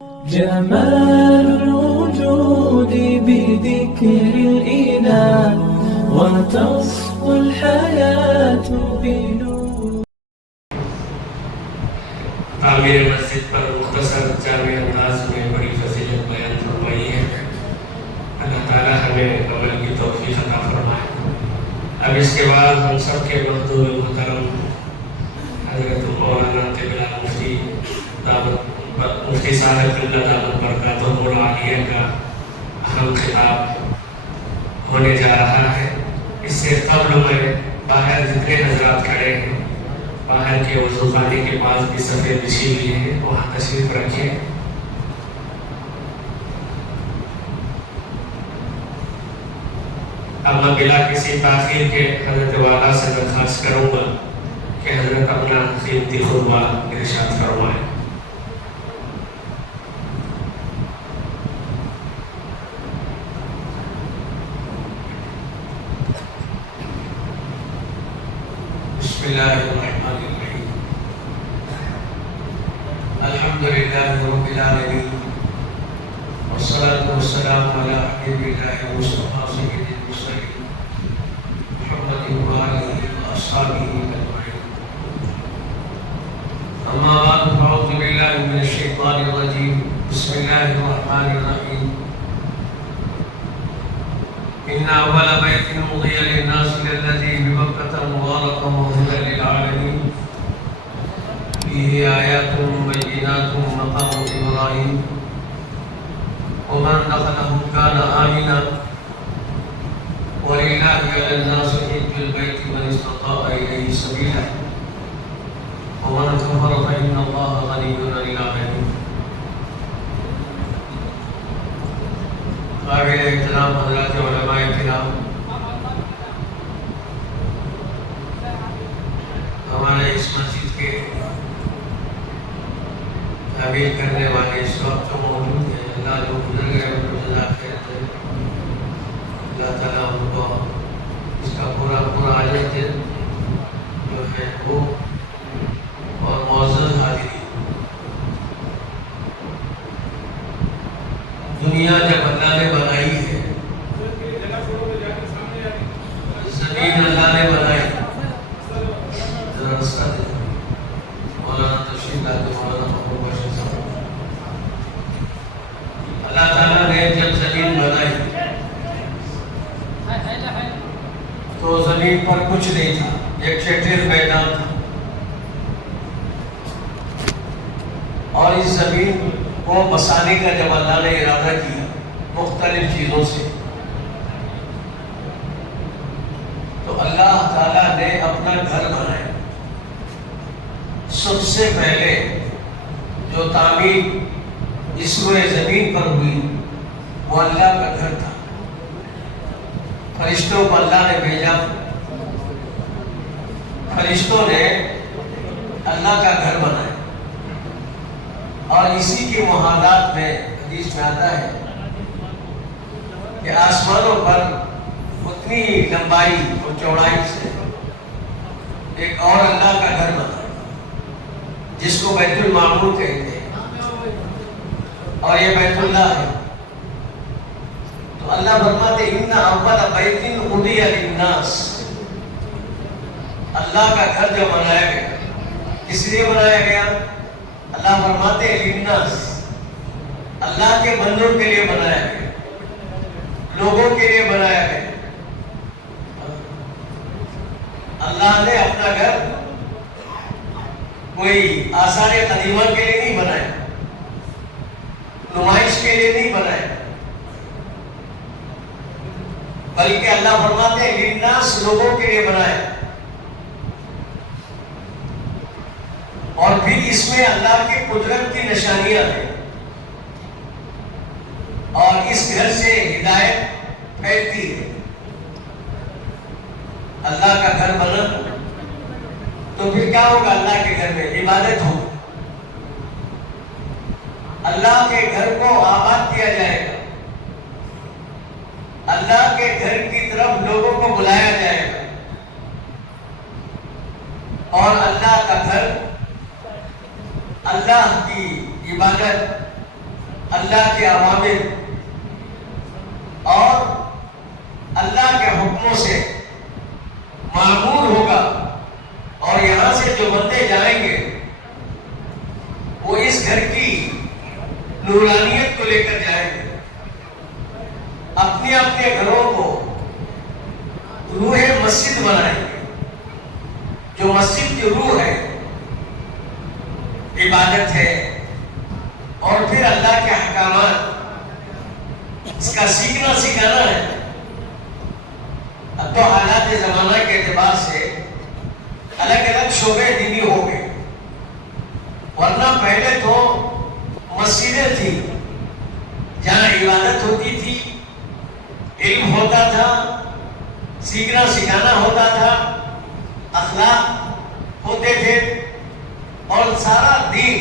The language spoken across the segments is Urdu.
جمال الوجود بذكر الإله وتصفو الحياة بنور. تعمیر مسجد پر مختصر جامع انداز میں بڑی فضیلت بیان فرمائی ہے. اللہ تعالیٰ ہمیں عمل کی توفیق عطا فرمائے. اب اس کے بعد ہم سب کے محدود محترم حضرت مولانا طبلہ مفتی صاحب قبلہ دامت برکاتہ العالیہ کا اہم خطاب ہونے جا رہا ہے. اس سے قبل میں باہر جتنے حضرات کھڑے ہیں باہر کے وضو خانے کے پاس بھی صفیں بچھی ہوئی ہیں، وہاں تشریف رکھیں. اب میں بلا کسی تاخیر کے حضرت والا سے درخواست کروں گا کہ حضرت اپنا قیمتی خطبہ ارشاد فرمائیں. بسم اللہ الرحمن الرحیم. الحمدللہ رب العالمین والصلاة والسلام علی حبیب اللہ مصطفیٰ سید المرسلین محمد وآلہ وأصحابہ اجمعین. اما بعد فاعوذ باللہ من الشیطان الرجیم. بسم اللہ الرحمن الرحیم. إن أول بيت وضع للناس للذي ببكة مباركا وهدى للعالمين فيه آيات بينات مقام إبراهيم ومن دخله كان آمنا ولله على الناس حج البيت من استطاع إليه سبيلا ومن كفر فإن الله غني عن العالمين. قابل احترام حضرات علماء کرام، ہمارے اس مسجد کے تعمیر کرنے والے اس وقت جو موجود ہیں، اللہ جو گزر گئے ان کو جزا خیر دے. اللہ تعالیٰ ان کو اس کا پورا اجر دے جو ہے وہ. اور معزز حاضرین، دنیا جب اللہ نے بنائی ہے، زمین اللہ نے بنائی. ذرا رستہ دے مولانا تشریف لاتے مولانا محبوب بشیر صاحب. اللہ تعالیٰ نے جب زمین بنائی تو زمین پر کچھ نہیں تھا، ایک چٹیر میدان تھا. اور اس زمین کو بسانے کا جب اللہ نے ارادہ کیا مختلف چیزوں سے، تو اللہ تعالیٰ نے اپنا گھر بنایا. سب سے پہلے جو تعمیر اس روئے زمین پر ہوئی وہ اللہ کا گھر تھا. فرشتوں کو اللہ نے بھیجا، فرشتوں نے اللہ کا گھر بنایا. اور اسی کے محاذات میں حدیث میں آتا ہے کہ آسمانوں پر اتنی لمبائی اور چوڑائی سے ایک اور اللہ کا گھر بنا جس کو بیت المعمور کہتے ہیں، اور یہ بیت اللہ ہے. تو اللہ فرماتے ان اول بیت وضع للناس. اللہ کا گھر جو بنایا گیا کس لیے بنایا گیا؟ اللہ فرماتے ہیں للناس، اللہ کے بندوں کے لیے بنایا گیا، لوگوں کے لیے بنایا گیا. اللہ نے اپنا گھر کوئی آثار قدیمہ کے لیے نہیں بنایا، نمائش کے لیے نہیں بنایا، بلکہ اللہ فرماتے ہیں للناس، لوگوں کے لیے بنایا. اور پھر اس میں اللہ کی قدرت کی نشانیاں ہیں، اور اس گھر سے ہدایت پھیلتی ہے. اللہ کا گھر بنا تو پھر کیا ہوگا؟ اللہ کے گھر میں عبادت ہوگی. اللہ کے گھر کو آباد کیا جائے گا، اللہ کے گھر کی طرف لوگوں کو بلایا جائے گا. اور اللہ کا گھر اللہ کی عبادت اللہ کے اوامر اور اللہ کے حکموں سے معمور ہوگا، اور یہاں سے جو بندے جائیں گے وہ اس گھر کی نورانیت کو لے کر جائیں گے، اپنے اپنے گھروں کو روح مسجد بنائیں گے۔ جو مسجد کی روح ہے عبادت ہے، اور پھر اللہ کے احکامات اس کا سیکھنا سکھانا ہے۔ اب تو حالات زمانہ کے اعتبار سے الگ الگ شعبے دینی ہو گئے، ورنہ پہلے تو مسجدیں تھی جہاں عبادت ہوتی تھی، علم ہوتا تھا، سیکھنا سکھانا ہوتا تھا، اخلاق ہوتے تھے، اور سارا دین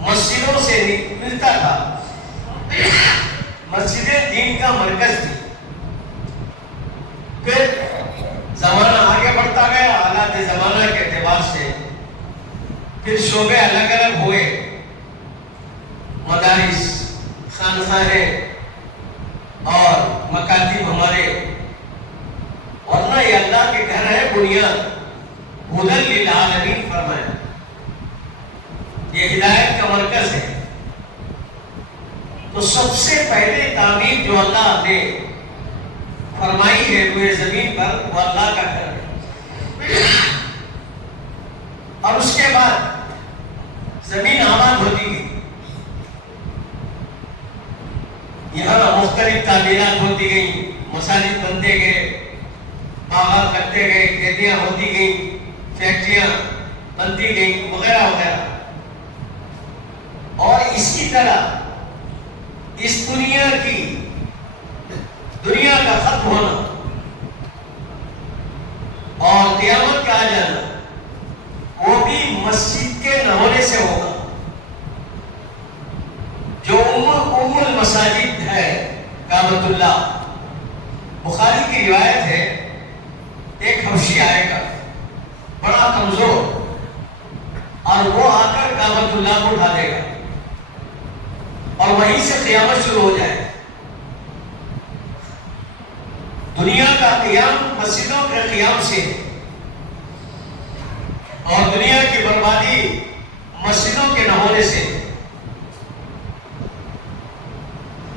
مسجدوں سے ملتا تھا۔ مسجدیں دین کا مرکز تھی۔ پھر زمانہ آگے بڑھتا گیا، حالات زمانہ کے اعتبار سے پھر شعبے الگ الگ ہوئے، مدارس، خانقاہیں اور مکاتب ہمارے، ورنہ یہ اللہ کے گھر ہے بنیاد، ہدی للعالمین فرمایا، یہ ہدایت کا مرکز ہے۔ تو سب سے پہلے تعمیر جو اللہ نے فرمائی ہے روئے زمین پر، وہ اللہ کا گھر ہے، اور اس کے بعد زمین آباد ہوتی گئی، یہاں مختلف تعمیرات ہوتی گئی، مساجد بنتے گئے، باغات لگتے گئے، کھیتیاں ہوتی گئیں، فیکٹریاں بنتی گئیں، وغیرہ وغیرہ۔ اور اسی طرح اس دنیا کا ختم ہونا اور قیامت کا آ جانا، وہ بھی مسجد کے نہ ہونے سے ہوگا۔ جو ام المساجد ہے کعبۃ اللہ، بخاری کی روایت ہے، ایک حبشی آئے گا بڑا کمزور، اور وہ آ کر کعبۃ اللہ کو اٹھا دے گا، اور وہیں سے قیامت شروع ہو جائے۔ دنیا کا قیام مسجدوں کے قیام سے، اور دنیا کی بربادی مسجدوں کے نہ ہونے سے۔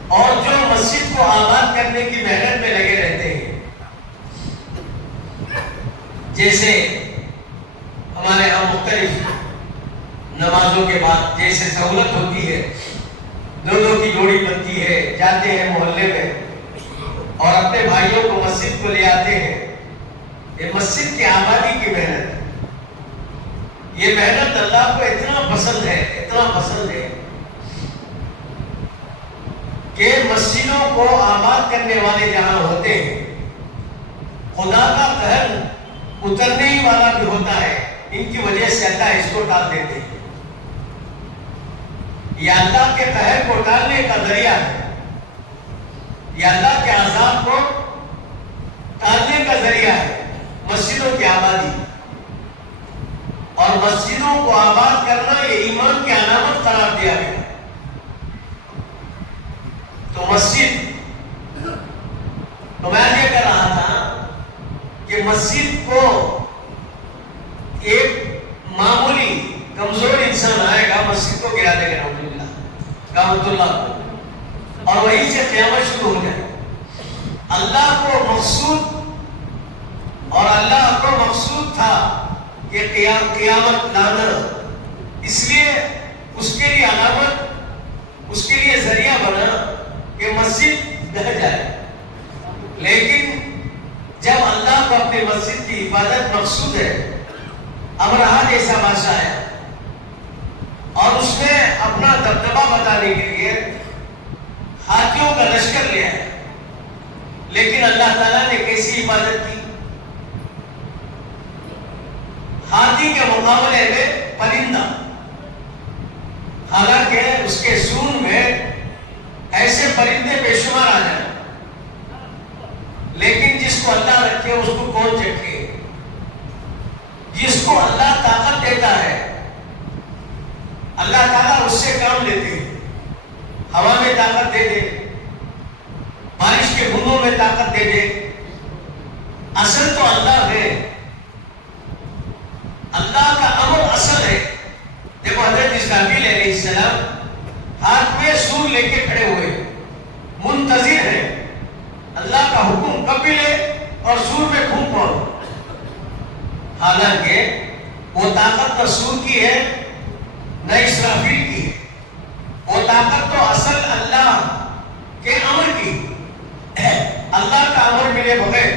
اور جو مسجد کو آباد کرنے کی محنت میں لگے رہتے ہیں، جیسے ہمارے یہاں مختلف نمازوں کے بعد جیسے سہولت ہوتی ہے، دو کی جوڑی بنتی ہے، جاتے ہیں محلے میں اور اپنے بھائیوں کو مسجد کو لے آتے ہیں۔ یہ مسجد کی آبادی کی محنت ہے۔ یہ محنت اللہ کو اتنا پسند ہے، اتنا پسند ہے کہ مسجدوں کو آباد کرنے والے جہاں ہوتے ہیں، خدا کا قہر اترنے ہی والا بھی ہوتا ہے، ان کی وجہ سے اللہ اس کو ٹال دیتے ہیں۔ یہ اللہ کے قہر کو ٹالنے کا ذریعہ ہے، یہ اللہ کے عذاب کو ٹالنے کا ذریعہ ہے، مسجدوں کی آبادی۔ اور مسجدوں کو آباد کرنا یہ ایمان کی علامت قرار دیا گیا۔ تو مسجد، تو میں یہ کہہ رہا تھا کہ مسجد کو ایک معمولی کمزور انسان آئے گا، مسجد کو گرا دے گا، کعبۃ اللہ کو، اور وہیں سے قیامت شروع ہو جائے۔ اللہ کو مقصود، اور اللہ کو مقصود تھا کہ قیامت لانا، اس لیے اس کے لیے علامت، اس کے لیے ذریعہ بنا کہ مسجد ڈہ جائے۔ لیکن جب اللہ کو اپنی مسجد کی حفاظت مقصود ہے، ابرہہ جیسا بادشاہ ہے، اور اس نے اپنا دبدبہ بتانے کے لیے ہاتھیوں کا لشکر لیا ہے، لیکن اللہ تعالیٰ نے کیسی حفاظت کی؟ ہاتھی کے مقابلے میں پرندہ، حالانکہ اس کے سون میں ایسے پرندے بے شمار آ جائیں، لیکن جس کو اللہ رکھے اس کو کون چکھے؟ جس کو اللہ طاقت دیتا ہے، اللہ تعالیٰ اس سے کام لیتے ہیں۔ ہوا میں طاقت دے دے، بارش کے بوندوں میں طاقت دے دے، اصل تو اللہ ہے، اللہ کا امر اصل ہے۔ دیکھو حضرت اسرافیل علیہ السلام ہاتھ میں سور لے کے کھڑے ہوئے، منتظر ہے اللہ کا حکم کب ملے اور سور میں پھونک پڑو۔ حالانکہ وہ طاقت نہ سور کی ہے نہ اسرافیل کی ہے، وہ طاقت تو اصل اللہ کے امر کی ہے۔ اللہ کا امر ملے بغیر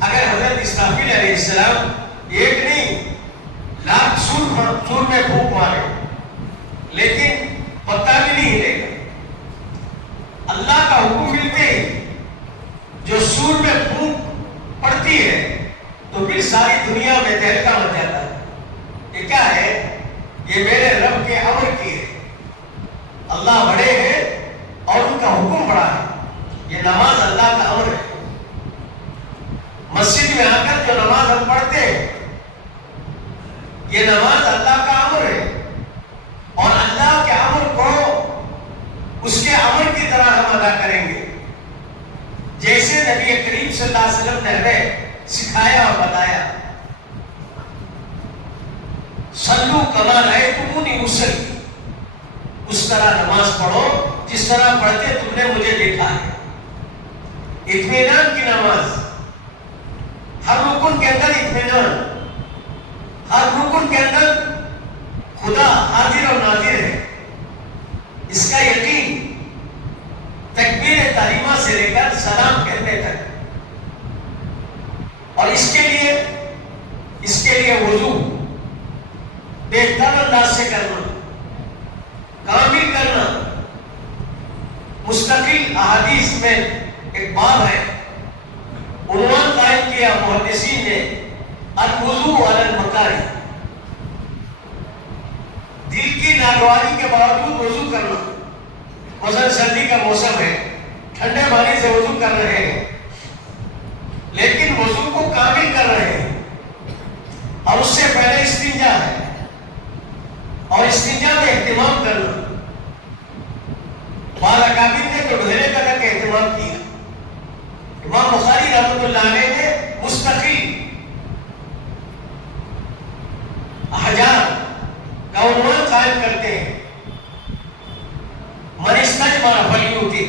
اگر حضرت اسرافیل علیہ السلام ایک نہیں لاکھ سور میں پھونک مارے لیکن پتہ بھی نہیں ہلے گا۔ اللہ کا حکم ملتے ہی جو سور میں پھونک پڑتی ہے تو پھر ساری دنیا میں تہلکہ مچ جاتا ہے۔ یہ کیا ہے؟ یہ میرے رب کے امر کی ہے۔ اللہ بڑے ہیں اور ان کا حکم بڑا ہے۔ یہ نماز اللہ کا امر ہے۔ مسجد میں آ کر جو نماز ہم پڑھتے ہیں یہ نماز اللہ کا امر ہے، اور اللہ کے امر کو اس کے امر کی طرح ہم ادا کریں گے جیسے نبی کریم صلی اللہ علیہ وسلم نے ہمیں سکھایا اور بتایا۔ صلو کما رأیتمونی اصلی، اس طرح نماز پڑھو جس طرح پڑھتے تم نے مجھے دیکھا ہے۔ اطمینان کی نماز، ہر رکن کے اندر اطمینان، ہر رکن کے اندر خدا حاضر اور ناظر ہے، اس کا یقین تکبیر تحریمہ سے لے کر سلام کہنے تک۔ اور اس کے لیے وضو بہتر انداز سے کرنا، کامل کرنا۔ مستقل احادیث میں ایک باب ہے، عنوان قائم کیا محدثین نے، الوضوء علی المکاری، دل کی ناگواری کے باوجود وضو کرنا۔ مثلا سردی کا موسم ہے، ٹھنڈے پانی سے وضو کر رہے ہیں لیکن وضو کو کامل کر رہے ہیں، اور اس سے پہلے استنجا ہے، اور استنجا میں اہتمام کرنا۔ بعض اکابر نے تو ڈھیرے کرنے کا اہتمام کیا۔ امام بخاری رحمۃ اللہ علیہ نے مستقل احجار کا عنوان قائم کرتے ہیں، من استجمع فلیوتر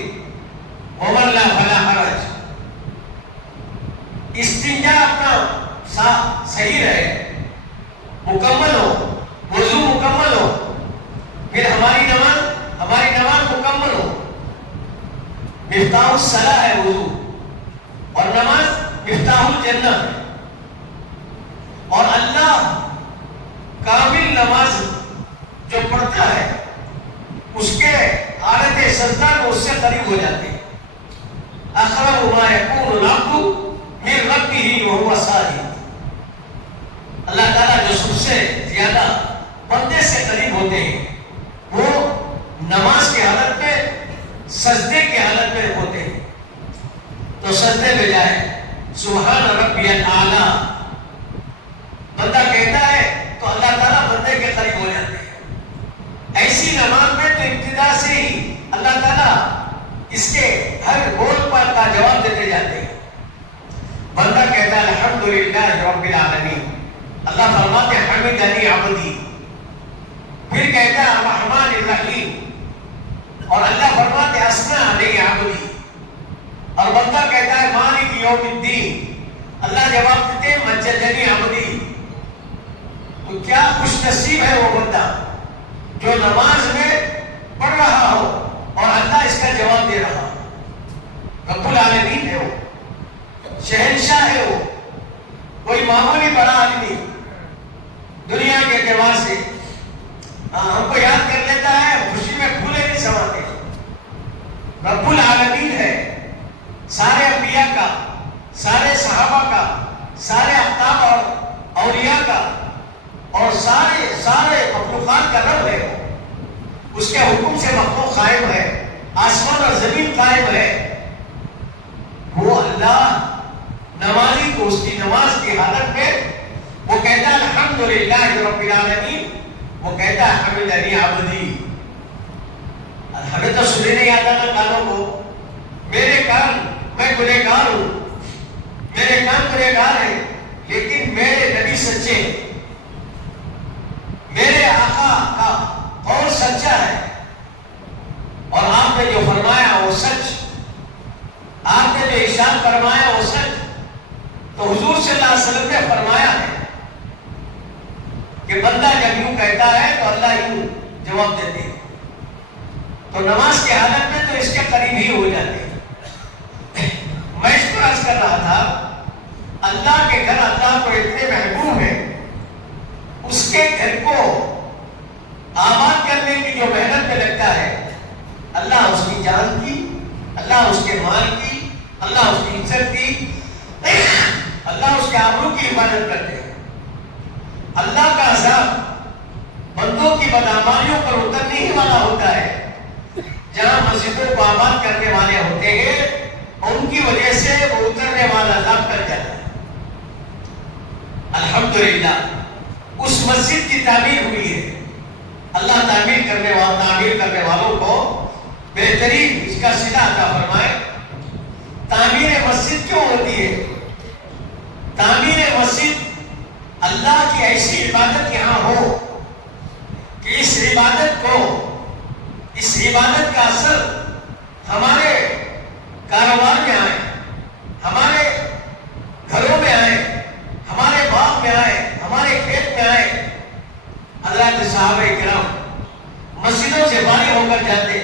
ومن لا فلا حرج۔ استنجا اپنا صحیح رہے، مکمل ہو، وضو مکمل ہو، پھر ہماری نماز مکمل ہو۔ مفتاح الصلاح ہے وضو، اور نماز مفتاح الجنہ ہے۔ اور اللہ کامل نماز جو پڑھتا ہے اس کے حالت سجدہ کو اس سے قریب ہو جاتے ہیں۔ اقرب ما یکون العبد من ربہ وہو ساجد۔ اللہ تعالیٰ جو سب سے زیادہ بندے سے قریب ہوتے ہیں وہ نماز کی حالت میں، سجدے کی حالت میں ہوتے ہیں۔ تو سجدے میں جائے سبحان ربی الاعلی بندہ کہتا ہے تو اللہ تعالیٰ بندے کے قریب ہو جاتے ہیں۔ ایسی نماز میں تو ابتدا سے ہی اللہ تعالیٰ اس کے ہر بول پر کا جواب دیتے جاتے ہیں۔ بندہ کہتا ہے الحمدللہ رب العالمین، اللہ فرماتے ہیں حمدنی عبدی، پھر کہتا ہے الرحمن الرحیم، اور اللہ فرماتے ہیں اثنی علی عبدی، اور بندہ کہتا ہے مالک یوم الدین، اللہ جواب دیتے ہیں مجدنی عبدی۔ تو کیا خوش نصیب ہے وہ بندہ جو نماز میں پڑھ رہا ہو اور اللہ اس کا جواب دے رہا ہو۔ رب العالمین ہے وہ، شہنشاہ ہے وہ، کوئی معمولی بڑا آدمی دنیا کے اعتبار سے ہم کو یاد کر لیتا ہے، خوشی میں پھولے نہیں سماتے۔ رب العالمین ہے، سارے انبیاء کا، سارے صحابہ کا، سارے اقطاب اور اولیاء کا، اور سارے مخلوقات کا رب ہے۔ اس کے حکم سے مخلوق قائم ہے، آسمان اور زمین قائم ہے۔ وہ اللہ نمازی کو اس کی نماز کی حالت میں وہ کہتا ہے الحمدللہ رب العالمین، وہ کہتا ہے حمدنی عبدی۔ ہمیں تو مجھے نہیں آتا نا کانوں کو، میرے کان، میں گنہگار ہوں، میرے کان گنہگار ہیں، لیکن میرے نبی سچے، میرے آقا کا قول سچا ہے، اور آپ نے جو فرمایا وہ سچ، آپ نے جو ارشاد فرمایا وہ سچ۔ تو حضور صلی اللہ علیہ وسلم نے فرمایا ہے کہ بندہ جب یوں کہتا ہے تو اللہ یوں جواب دیتے ہیں، تو نماز کے حالت میں تو اس کے قریب ہی ہو جاتے ہیں۔ میں اس پر عرض کر رہا تھا، اللہ کے گھر اللہ کو اتنے محبوب ہے، اس کے گھر کو آباد کرنے کی جو محنت میں لگتا ہے، اللہ اس کی جان کی، اللہ اس کے مال کی، اللہ اس کی عزت کی، اللہ اس کے آبرو کی حفاظت کرتے ہیں۔ اللہ کا عذاب بندوں کی بدعمالیوں پر اترنے ہی والا ہوتا ہے، جہاں مسجدوں کو آباد کرنے والے ہوتے ہیں، ان کی وجہ سے وہ اترنے والا عذاب کر جاتا ہے۔ الحمدللہ اس مسجد کی تعمیر ہوئی ہے، اللہ تعمیر کرنے والوں کو بہترین اس کا صلہ عطا فرمائے۔ تعمیر مسجد کیوں ہوتی ہے؟ تعمیر مسجد اللہ کی ایسی عبادت یہاں ہو کہ اس عبادت کا اثر ہمارے کاروبار میں آئے، ہمارے گھروں میں آئے، ہمارے باغ میں آئے، ہمارے کھیت میں آئے۔ حضرات صحابہ کرام مسجدوں سے فارغ ہو کر جاتے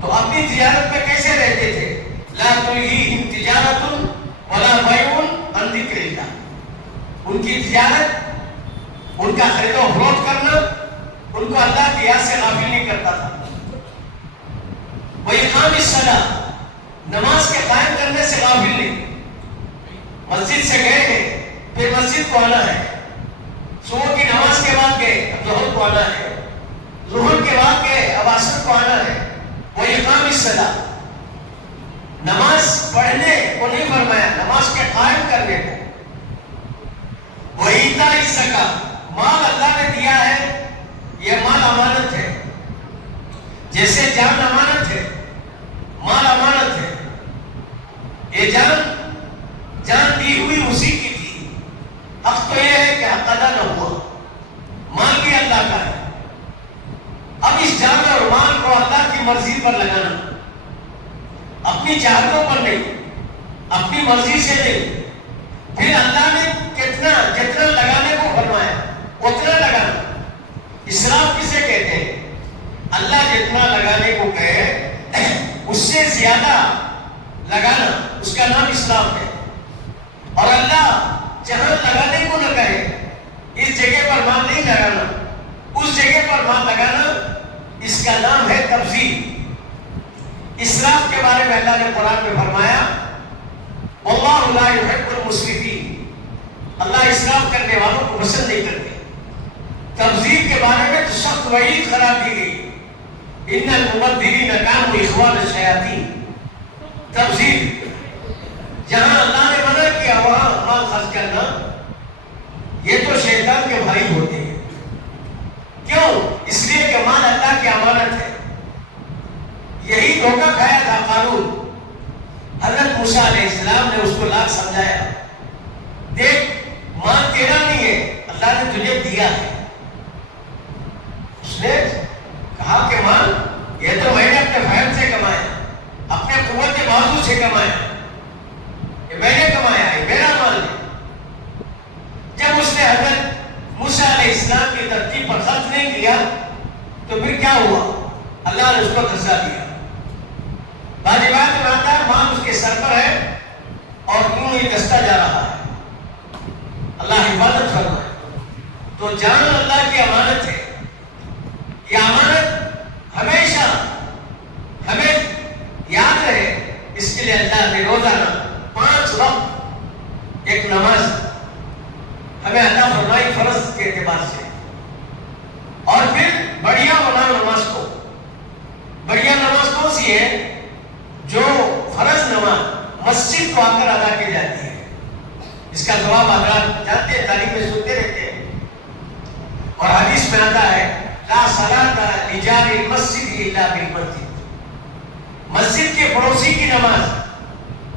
تو اپنی تجارت میں کیسے رہتے تھے؟ لا تلہیہم تجارۃ ولا بیع عن ذکر اللہ۔ ان کی تجارت، ان کا خرید و فروخت کرنا ان کو اللہ کی یاد سے غافل نہیں کرتا تھا۔ وإقام الصلاۃ، نماز کے قائم کرنے سے غافل نہیں۔ مسجد سے گئے ہیں پھر مسجد کو آنا ہے، صبح کی نماز کے بعد گئے اب ظہر کو آنا ہے، ظہر کے بعد گئے اب عصر کو آنا ہے۔ وإقام الصلاۃ، نماز پڑھنے کو نہیں فرمایا، نماز کے قائم کرنے کو۔ وإیتاء الزکاۃ، مال اللہ نے دیا ہے، یہ مال امانت ہے، جیسے جان امانت ہے، مال امانت ہے۔ یہ جان دی ہوئی اسی کی تھی، اب تو یہ ہے کہ حق ادا نہ ہوا، مال بھی اللہ کا ہے۔ اب اس جان اور مال کو اللہ کی مرضی پر لگانا، اپنی چاہتوں پر نہیں، اپنی مرضی سے نہیں۔ پھر اللہ نے جتنا لگانے کو فرمایا اتنا لگانا۔ اسراف کسے کہتے ہیں؟ اللہ جتنا لگانے کو کہے اس سے زیادہ لگانا، اس کا نام اسراف ہے۔ اور اللہ جہاں لگانے کو نہ کہے، اس جگہ پر مال نہیں لگانا، اس جگہ پر مال لگانا، اس کا نام ہے تبذیر۔ اسراف کے بارے میں اللہ نے قرآن میں فرمایا، واللہ لا يحب المسرفین، اللہ اسراف کرنے والوں کو پسند نہیں کرتے۔ تبذیر کے بارے میں تو سخت وعید قرار دی گئی، ان المبذرین کانوا اخوان الشیاطین۔ تبذیر، جہاں اللہ نے منع کیا وہاں مال خرچ کرنا، یہ تو شیطان کے بھائی ہوتے ہیں۔ کیوں؟ اس لیے کہ مال اللہ کی امانت ہے۔ یہی دھوکہ کھایا تھا قارون۔ حضرت موسیٰ علیہ السلام نے اس کو لاکھ سمجھایا، دیکھ مال تیرا نہیں ہے، اللہ نے تجھے دیا ہے۔ اس نے کہا کہ مال یہ تو میں نے اپنے فہم سے کمایا، اپنے قوت بازو سے کمایا، یہ میں نے کمایا، یہ میرا مال ہے۔ جب اس نے حضرت موسیٰ علیہ السلام کی ترتیب پر خرچ نہیں کیا تو پھر کیا ہوا؟ اللہ نے اس کو دھسا دیا۔ بعض روایت میں آتا ہے مال اس کے سر پر ہے اور یوں ہی دھستا جا رہا ہے۔ اللہ حفاظت فرمائے۔ تو جان اللہ کی امانت ہے، یہ امانت ہمیشہ ہمیں یاد رہے، اس کے لیے اللہ نے روزانہ 5 وقت ایک نماز ہمیں عطا فرمائی فرض کے اعتبار سے، اور پھر بڑھیا بنا نماز کو۔ بڑھیا نماز کون سی ہے؟ جو فرض نماز مسجد کو آ کر ادا کی جاتی ہے۔ اس کا جواب حضرات جانتے ہیں، تعلیم میں سنتے رہتے ہیں، اور حدیث میں آتا ہے لا صلاۃ لجار المسجد الا بالمسجد۔ مسجد کے پڑوسی کی نماز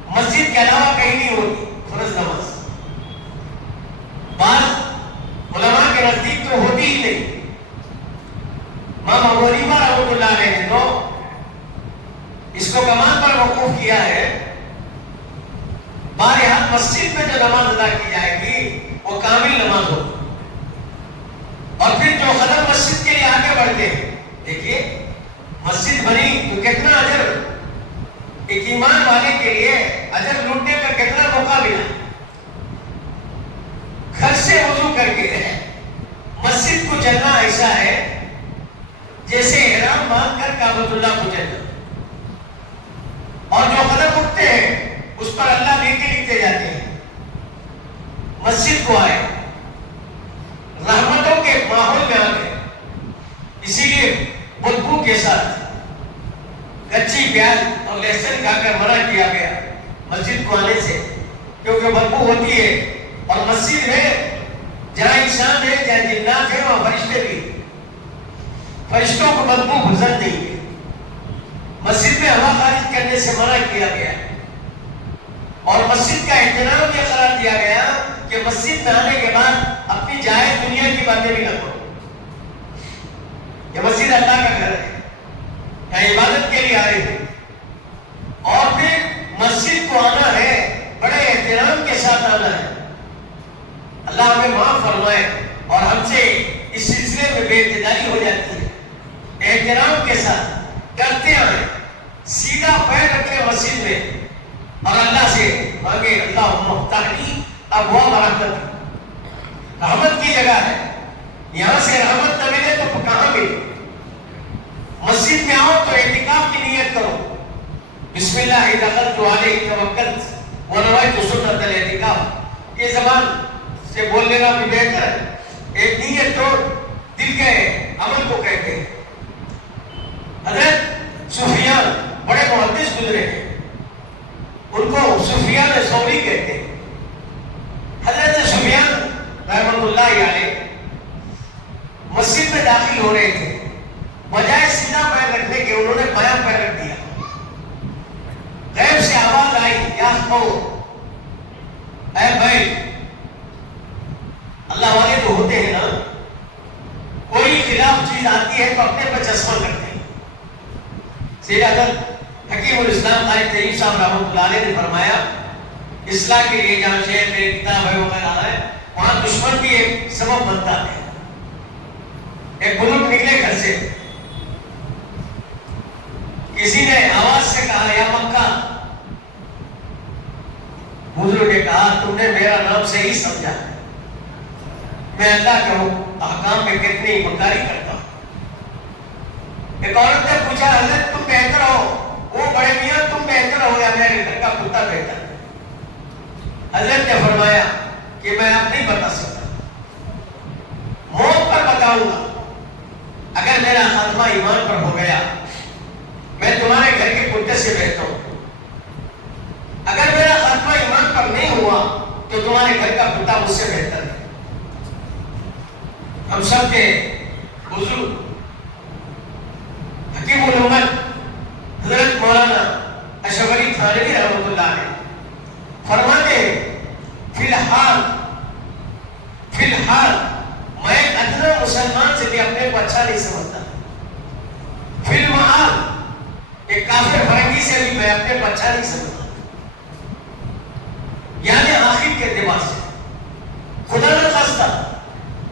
مسجد کے علاوہ کہیں نہیں ہوتی، فرض نماز بعض علماء کے نزدیک تو ہوتی ہی نہیں۔ امام ابو حنیفہ رحمۃ اللہ علیہ نے تو اس کو کمال پر موقوف کیا ہے، بہرحال مسجد میں جو نماز ادا کی جائے گی وہ کامل نماز ہوگی۔ اور پھر جو قدم مسجد کے لیے آگے بڑھتے ہیں، دیکھیے مسجد بنی تو کتنا اجر، ایک ایمان والے کے لیے اجر لوٹنے کا کتنا موقع ملا۔ گھر سے وضو کر کے مسجد کو چلنا ایسا ہے جیسے احرام باندھ کر کعبۃ اللہ کو چلنا، اور جو قدم اٹھتے ہیں اس پر اللہ نیکی لکھتے جاتے ہیں۔ مسجد کو آئے، رحمتوں کے ماحول میں آ گئے، اسی لیے بدبو کے ساتھ کچی پیاز اور لہسن کھا کر منع کیا گیا مسجد کو آنے سے، کیونکہ بدبو ہوتی ہے، اور مسجد میں جہاں انسان ہے جہاں جنات ہے وہاں فرشتے بھی، فرشتوں کو بدبو پسند نہیں ہے، مسجد میں ہوا خارج کرنے سے منع کیا گیا، اور مسجد کا اہتمام یہ قرار دیا گیا کہ مسجد میں آنے کے بعد اپنی جائز دنیا کی باتیں بھی نہ کرو۔ یہ مسجد اللہ کا گھر ہے، یہاں عبادت کے لیے آئے ہیں، اور پھر مسجد کو آنا ہے بڑے احترام کے ساتھ آنا ہے۔ اللہ ہمیں معاف فرمائے اور ہم سے اس سلسلے میں بے اعتدالی ہو جاتی ہے۔ احترام کے ساتھ ڈرتے آئیں، سیدھا پیر رکھیں مسجد میں، اور اللہ سے مانگے اللہم افتح لی ابواب رحمت، رحمت کی جگہ ہے، یہاں سے رحمت نہ ملے تو کہاں ملے؟ مسجد میں آؤ تو اعتکاف کی نیت کرو، بسم اللہ دخلت علیہ توکلت ونویت سنت الاعتکاف، یہ زبان سے بول لینا بھی بہتر ہے، ایک نیت توڑ دل کے عمل کو کہتے ہیں۔ حضرت سفیان بڑے محدث گزرے ہیں، ان کو سفیان ثوری کہتے ہیں۔ حضرت سفیان رحمۃ اللہ علیہ مسجد میں داخل ہو رہے تھے، بجائے سیدھا پیر رکھنے کے انہوں نے بایاں پیر رکھ دیا، غیب سے آواز آئی یا قوم، اے بھائی، اللہ والے تو ہوتے ہیں نا، کوئی خلاف چیز آتی ہے تو اپنے پر چشمہ کرتے ہیں۔ سید حضرت حکیم الاسلام قاری طیب صاحب رحمۃ اللہ علیہ نے فرمایا، اصلاح کے لیے جہاں شیخ ہے، کتاب ہے، وغیرہ ہے، وہاں دشمن بھی ایک سبب بنتا ہے۔ ایک بزرگ نکلے گھر سے، کسی نے آواز سے کہا یا مکہ، بزرگ نے کہا تم نے میرا نام صحیح سمجھا، میں اللہ کے احکام میں کتنی مکاری کرتا ہوں۔ ایک عورت نے پوچھا حضرت تم بہتر ہو، وہ بڑے میاں تم بہتر ہو یا میرے گھر کا کتا بہتر؟ حضرت نے فرمایا کہ میں اب نہیں بتا سکتا، موت پر بتاؤں گا، اگر میرا خاتمہ ایمان پر ہو گیا میں تمہارے گھر کے کتے سے بہتر ہوں، اگر میرا خاتمہ ایمان پر نہیں ہوا تو تمہارے گھر کا کتا مجھ سے بہتر ہے۔ ہم سب کے بزرگ حکیم الامت حضرت مولانا اشرف علی تھانوی رحمۃ اللہ علیہ فرماتے ہیں، فی الحال میں ایک ادنا مسلمان سے بھی اپنے کو اچھا نہیں سمجھتا، فی المعاد ایک کافر فرنگی سے بھی میں اپنے کو اچھا نہیں سمجھتا، یعنی آخر کے اعتبار سے خدا نہ خواستہ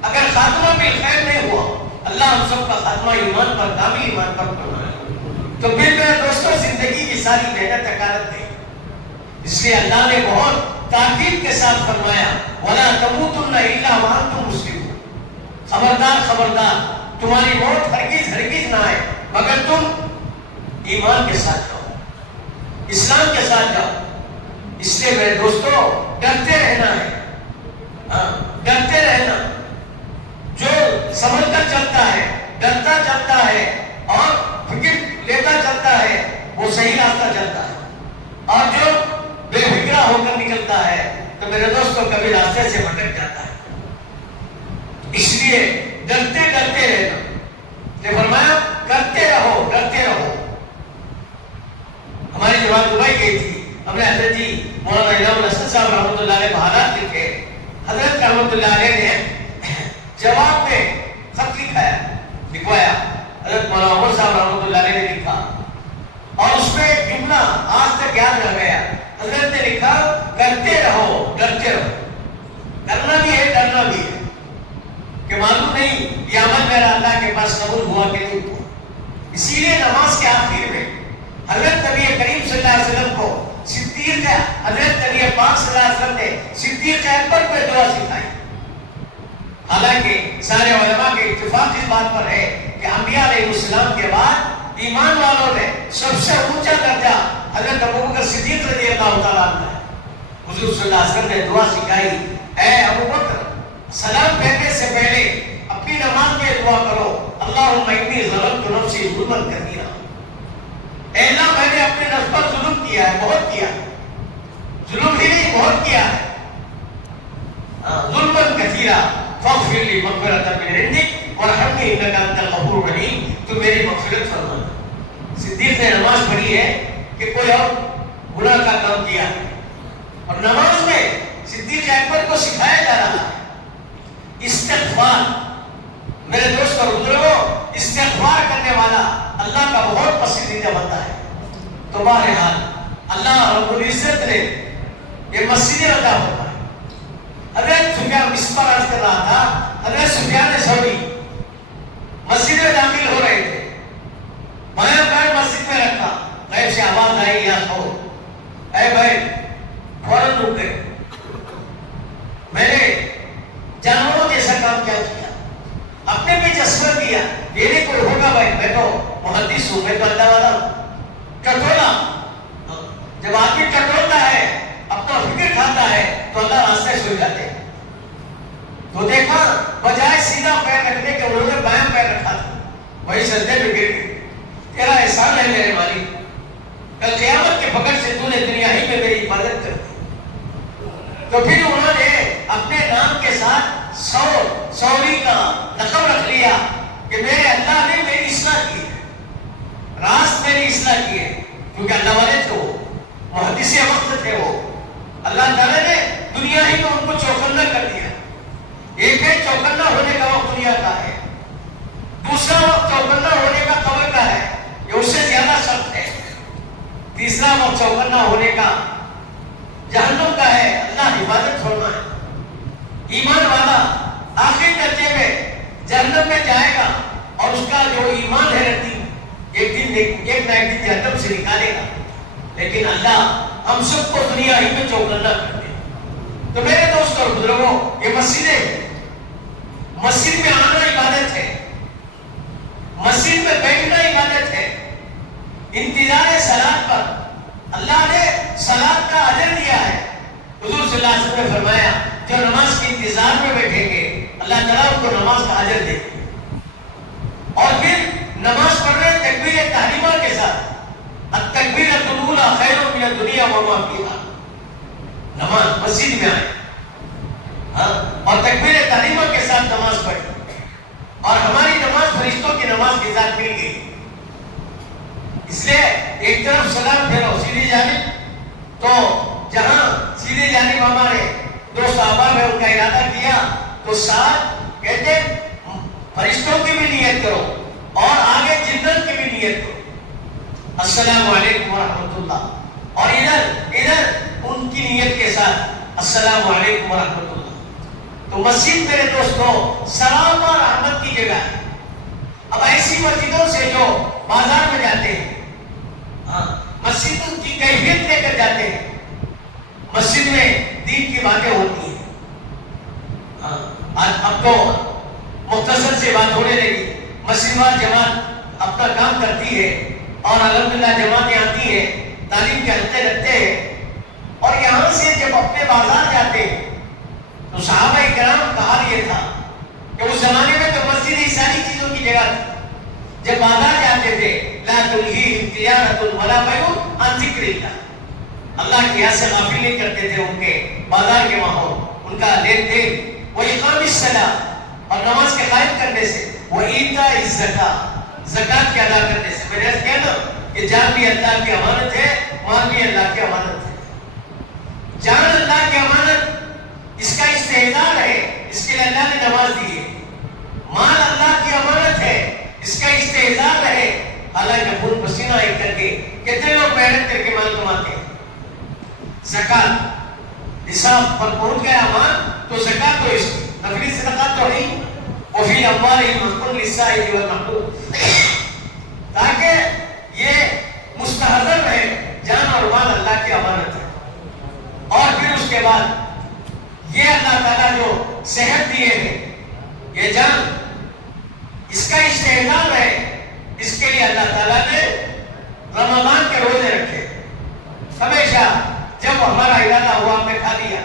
اگر خاتمہ بالخیر نہیں ہوا، اللہ ہم سب کا خاتمہ ایمان پر، کامل ایمان پر کرنا ہے، تو پھر میرے دوستوں زندگی کی ساری محنت حقارت نہیں۔ اس لیے اللہ نے بہت تاکید کے ساتھ فرمایا وَلَا تَمُوتُنَّ إِلَّا وَأَنْتُمْ مُسْلِمُونَ، خبردار خبردار تمہاری موت ہرگز ہرگز نہ آئے مگر تم ایمان کے ساتھ جاؤ، اسلام کے ساتھ جاؤ۔ اس لیے میرے دوستوں ڈرتے رہنا ہے، ڈرتے رہنا، جو سمجھ کر چلتا ہے، ڈرتا چلتا ہے اور فکر لیتا چلتا ہے وہ صحیح راستہ چلتا ہے، اور جو بے فکرہ ہو کر نکلتا ہے تو میرے دوستوں کبھی راستے سے بھٹک جاتا ہے۔ اس لیے ڈرتے ڈرتے رہنا، نے فرمایا کرتے رہو، ڈرتے رہو۔ جماعت دبئی گئی تھی، ہم نے حضرت جی مولانا انعام الحسن صاحب رحمۃ اللہ علیہ بحالات لکھے، حضرت رحمۃ اللہ علیہ نے جواب میں خط لکھوایا، حضرت مولانا عمر صاحب رحمۃ اللہ علیہ نے لکھا، اور اس میں ایک جملہ آج تک یاد رہ گیا۔ حضرت نے لکھا کرتے رہو ڈرتے رہو، کرنا بھی ہے ڈرنا بھی ہے، کہ معلوم نہیں یہ عمل میرا اللہ کے پاس قبول ہوا کہ نہیں ہوا۔ اسی لیے نماز کے آخر میں حضرت نبی کریم صلی اللہ علیہ وسلم کو صدیق حضرت نبی پاک صلی اللہ علیہ وسلم نے صدیق اکبر پہ دعا سکھائی۔ حالانکہ سارے علماء کے اتفاق اس بات پر ہے کہ انبیاء علیہ السلام کے بعد ایمان والوں نے سب سے اونچا درجہ حضرت ابوبکر صدیق رضی اللہ تعالیٰ عنہ ہے۔ حضور صلی اللہ علیہ وسلم نے دعا سکھائی، اے ابوبکر سلام پھیرنے سے پہلے اپنی نماز میں دعا کرو، اللہم انی ظلمت نفسی ظلما کثیرا، اے اللہ میں نے اپنے نفس پر ظلم کیا ہے، بہت کیا ہے، ظلم ہی نہیں بہت کیا ہے، ظلما کثیرا فاغفر لی مغفرۃ من عندک وارحمنی انک انت الغفور الرحیم، تو میری مغفرت فرما۔ صدیق نے نماز پڑھی ہے کہ کوئی اور گناہ کا کام کیا ہے، اور نماز میں صدیق اکبر کو سکھایا جا رہا ہے استغفار۔ میرے دوست اور بزرگوں، استغفار کرنے والا اللہ کا بہت پسندیدہ بندہ ہے۔ تو بہرحال اللہ رب العزت نے یہ مسجد عطا فرمائی۔ حضرت سفیان مصباح عرض کر رہا تھا، حضرت سفیان ثوری مسجد میں داخل ہو رہے تھے، بایاں پیر مسجد میں رکھا، غیب سے آواز آئی، یا خو اے بھائی فوراً رک گئے، میں نے جانوروں جیسا کام کیا کیا، اپنے بھی جذبہ کیا، یہ نہیں کوئی ہوگا بھائی، میں تو محدث ہوں، میں تو اللہ والا ہوں، ٹٹولا۔ جب آدمی ٹٹولتا ہے اپنا فکر کھاتا ہے تو اللہ راستے سے ہو جاتے ہیں۔ تو دیکھا بجائے سیدھا پیر رکھنے کے انہوں نے بایاں پیر رکھا تھا، وہی سجدے میں گر گئے۔ تیرا احسان ہے میرے مالک، کل قیامت کے پکڑ سے تو نے دنیا ہی میں میری حفاظت کر دی۔ تو پھر انہوں نے اپنے نام کے ساتھ سوری کا لقب رکھ لیا کہ میرے اللہ نے میری اصلاح کی ہے، راست میری اصلاح کی ہے، کیونکہ اللہ والے تھے، وہ محدث وقت تھے، وہ اللہ تعالیٰ نے دنیا ہی میں ان کو چوکنا کر دیا۔ ایک ہے چوکنا ہونے کا وقت دنیا کا ہے، دوسرا وقت چوکنا ہونے کا قبر کا ہے، یہ اس سے زیادہ سخت ہے، تیسرا وقت چوکنا ہونے کا جہنم کا ہے، اللہ حفاظت فرمائے۔ ایمان والا آخری درجے میں جہنم میں جائے گا، اور اس کا جو ایمان ہے رتیب ایک نہ ایک دن جہنم سے نکالے گا، لیکن اللہ ہم سب کو دنیا ہی میں چوکنا کر دے۔ تو میرے دوست اور بزرگوں، یہ مسجدیں، مسجد میں آنا عبادت ہے، مسجد میں بیٹھنا عبادت ہے، انتظار صلاۃ پر اللہ نے صلاۃ کا اجر دیا ہے۔ حضور صلی اللہ علیہ وسلم نے فرمایا جو نماز کے انتظار میں بیٹھیں گے اللہ تعالیٰ ان کو نماز کا اجر دے گا، اور پھر نماز پڑھ رہے تکبیر تحریمہ کے ساتھ، التکبیرۃ الاولی خیر من الدنیا وما فیہا، نماز مسجد میں آئے اور تکبیر تحریمہ کے ساتھ نماز پڑھی، اور ہماری نماز فرشتوں کی نماز کے ساتھ مل گئی۔ اس لیے ایک طرف سلام پھیرو سیدھی جانب، تو جہاں سیدھی جانب ہمارے دو صحابہ نے ان کا ارادہ کیا تو ساتھ کہتے فرشتوں کی بھی نیت کرو اور آگے جنت کی بھی نیت کرو، السلام علیکم ورحمۃ اللہ، اور ادھر ان کی نیت کے ساتھ السلام علیکم ورحمۃ اللہ۔ تو مسجد میرے دوستوں سلام اور رحمت کی جگہ ہے۔ اب ایسی مسجدوں سے جو بازار میں جاتے ہیں، مسجد کی کیفیت لے کر جاتے ہیں، مسجد میں دین کی باتیں ہوتی ہیں، اب تو مختصر سے بات ہونے لگی، مسجد وار جماعت اپنا کام کرتی ہے، اور الحمدللہ جماعتیں آتی ہیں، تعلیم کے حلقے رکھتے ہیں، اور یہاں سے جب اپنے بازار جاتے ہیں تو صحابہ کرام کا حال یہ تھا کہ اس زمانے میں تو مسجد ہی ساری چیزوں کی جگہ تھی، جب بازار جاتے تھے لا تلہیہم تجارۃ ولا بیع عن ذکر اللہ، اللہ کی یاد سے غافل نہیں کرتے تھے ان کے بازار کے ماحول، ان کا لین دین، وإقام الصلاۃ اور نماز کے قائم کرنے سے، وإیتاء الزکاۃ زکات کے ادا کرنے سے۔ میں نے کہا نا کہ جان بھی اللہ کی امانت ہے، مال بھی اللہ کی امانت ہے. جان اللہ کی امانت, اس کا استحضار ہے, اس کے لیے اللہ نے نماز دی ہے. مال اللہ کی امانت ہے, اس کا استحضار ہے. حالانکہ خون پسینہ ایک کر کے کتنے لوگ محنت کر کے مال کماتے ہیں. زکات نصاب پر پہنچ گیا مال تو زکات تو اس نفلی صدقات تو نہیں. وفی اموالہم حق للسائل والمحروم, تاکہ یہ مستحضر ہے. جان اور مال اللہ کی امانت ہے. اور پھر اس کے بعد یہ اللہ تعالیٰ جو صحت دیے ہیں, یہ جان, اس کا استعمال ہے. اس کے لیے اللہ تعالیٰ نے رمضان کے روزے رکھے. ہمیشہ جب ہمارا ارادہ ہوا ہم نے کھا لیا,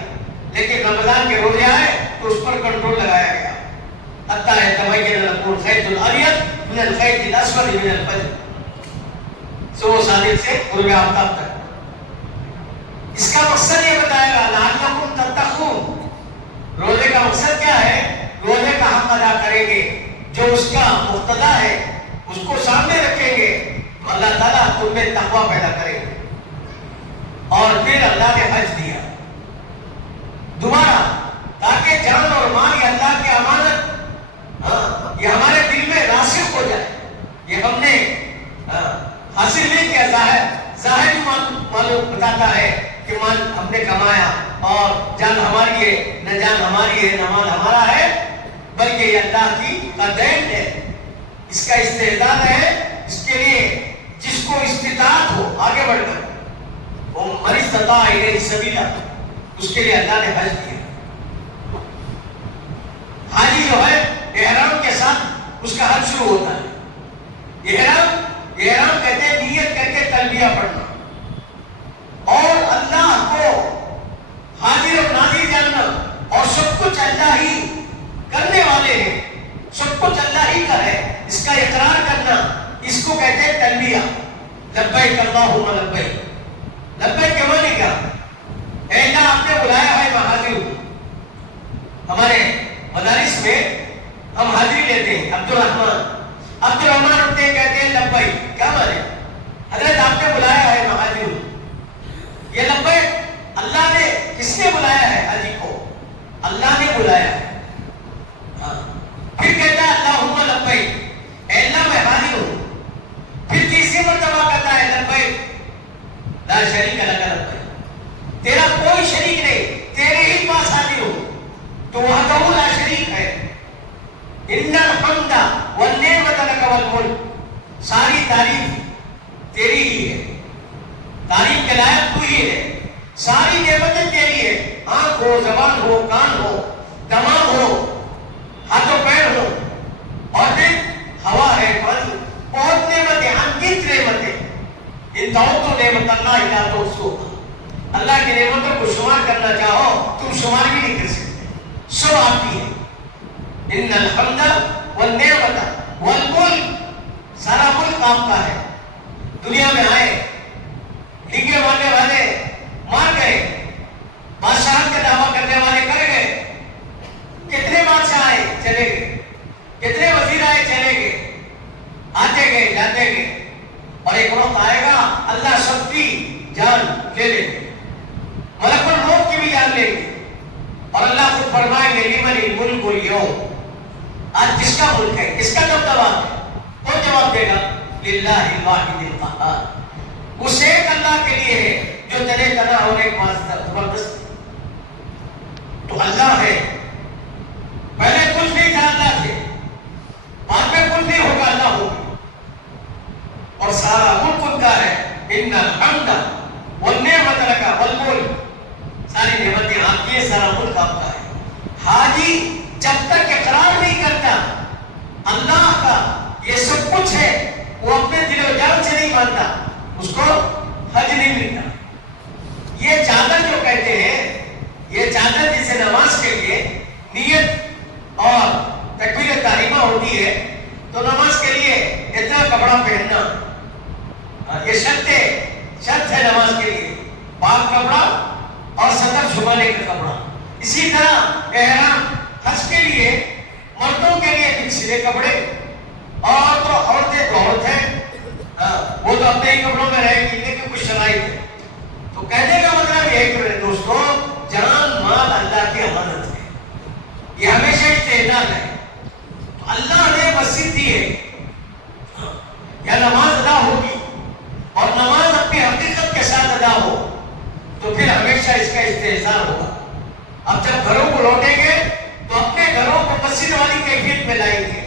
لیکن رمضان کے روزے آئے تو اس پر کنٹرول لگایا گیا. حتیٰ یتبین لکم الخیط الابیض من الخیط الاسود من الفجر, صبح صادق سے غروب آفتاب تک. اس کا مقصد یہ بتائے گا لعلکم تتقون. روزے کا مقصد کیا ہے؟ روزے کا حق ادا کریں گے, جو اس کا مقتضا ہے اس کو سامنے رکھیں گے, اللہ تعالیٰ تم میں تقویٰ پیدا کرے گا. اور پھر اللہ نے حج دیا دوبارہ, تاکہ جان اور مال یہ اللہ کی امانت یہ ہمارے دل میں راسخ ہو جائے. یہ ہم نے حاصل نہیں کیا. ظاہر معلوم بتاتا ہے کہ مال ہم نے کمایا اور جان ہماری ہے, نہ جان ہماری ہے نہ مال ہمارا ہے, بلکہ یہ اللہ کی دین ہے. اس کا استعداد ہے. اس کے لیے جس کو استطاعت ہو آگے بڑھ کر, وہ من استطاع الیہ سبیلا, اس کے لیے اللہ نے حج دیا. حاجی جو ہے احرام کے ساتھ اس کا حج شروع ہوتا ہے. احرام کہتے ہیں نیت کر کے تلبیہ پڑھنا اور اللہ کو حاضر اور ناظر جاننا, اور سب کچھ اللہ ہی کرنے والے ہیں, سب کچھ اللہ ہی کا ہے, اس کا اقرار کرنا, اس کو کہتے ہیں تلبیہ. لبیک اللہم لبیک. لبیک کے معنی کیا؟ اے اللہ آپ نے بلایا ہے میں حاضر ہوں. ہمارے مدارس میں ہم حاضری لیتے ہیں. عبد الرحمن اٹھتے ہیں کہتے ہیں لبیک. کیا معنی؟ حضرت آپ نے بلایا ہے میں حاضر ہوں. یہ لبیک اللہ نے, کس نے بلایا ہے حاجی کو؟ اللہ نے بلایا ہے. پھر کہتا ہے اللہم لبیک, اے اللہ میں حاضر ہوں. پھر تیسری مرتبہ کہتا ہے لبیک لا شریک لک لبیک, تیرا کوئی شریک نہیں, تیرے ہی پاس حاضر ہوں, تو وحدہ لا شریک ہے. ان الحمد والنعمت لک والملک, ساری تعریف تیری ہی ہے, تعریف کے لائق تو ہی ہے, ساری نعمتیں تیری ہے. آنکھ ہو, زبان ہو, کان ہو, دماغ ہو, ہاتھ و پیر ہو, اور پھر ہوا ہے, پانی, بہت نعمتیں, انگنت نعمتیں. ان تعدوا نعمت اللہ لا تحصوها. اللہ کی نعمتوں کو شمار کرنا چاہو تم شمار بھی نہیں کر سکتے, سب آپ کی ہے. ان الحمد والنعمت والملک, سارا ملک آپ کا ہے. دنیا میں آئے, ڈھینگے مارنے والے مار گئے, بادشاہت کا دعویٰ کرنے والے کر گئے. کتنے بادشاہ آئے چلے گئے, کتنے وزیر آئے چلے گئے, آتے گئے جاتے گئے, اور ایک وقت آئے گا اللہ سب کی جان لے لے گے, ملک الموت کی بھی جان لے گے, اور اللہ خود فرمائیں گے لمن الملک اليوم, آج کس کا ملک ہے, کس کا دبدبہ ہے؟ کون جواب دے گا؟ للہ الواحد القہار. اس ایک اللہ کے لیے ہے جو تنے تنا ہونے کے بعد زبردست. تو اللہ ہے, پہلے کچھ نہیں تھا اللہ تھے, بعد میں کچھ نہیں ہوگا اللہ ہوگا, اور سارا ملک ان کا ہے. ان الحمد والنعمت لک والملک, ساری نعمتیں آپ کی ہیں, سارا ملک آپ کا ہے. حاجی جب تک اقرار نہیں کرتا اللہ کا یہ سب کچھ ہے, وہ اپنے دل و جان سے نہیں مانتا, اس کو حج نہیں ملتا. یہ چادر جو کہتے ہیں, یہ چادر جسے نماز کے لیے نیت اور تکبیر تحریمہ ہوتی ہے, تو نماز کے لیے اتنا کپڑا پہننا یہ شرط ہے نماز کے لیے, پاک کپڑا اور سطر چھپانے کا کپڑا. اسی طرح احرام حج کے لیے مردوں کے لیے بھی سیدھے کپڑے, اور تو عورتیں تو عورت ہیں, وہ تو اپنے ہی کپڑوں میں رہے گی, لیکن کچھ شرائط ہے. مسجد دی ہے یا نماز ادا ہوگی اور نماز اپنی حقیقت کے ساتھ ادا ہو تو پھر ہمیشہ اس کا استحصال ہوگا. اب جب گھروں کو لوٹیں گے تو اپنے گھروں کو مسجد والی کیفیت میں لائیں گے.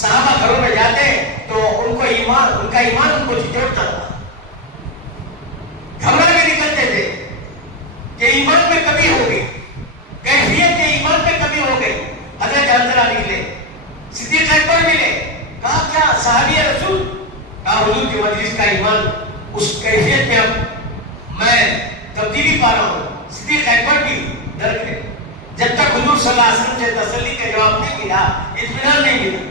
صحابہ گھروں میں جاتے تو ان کا ایمان ان کو جھنجھوڑتا تھا. گھبرا کے نکلتے تھے کہ ایمان میں کمی ہو گئی, کیفیت کے ایمان میں کمی ہو گئی. حضرت حنظلہ نکلے, صدیق اکبر ملے, کہا کیا صحابی رسول, کہا حضور کی مجلس کا ایمان اس کیفیت میں اب میں تبدیلی پا رہا ہوں. صدیق اکبر بھی ڈر گئے. جب تک حضور صلی اللہ علیہ وسلم سے تسلی کا جواب نہیں ملا, اطمینان نہیں ملا.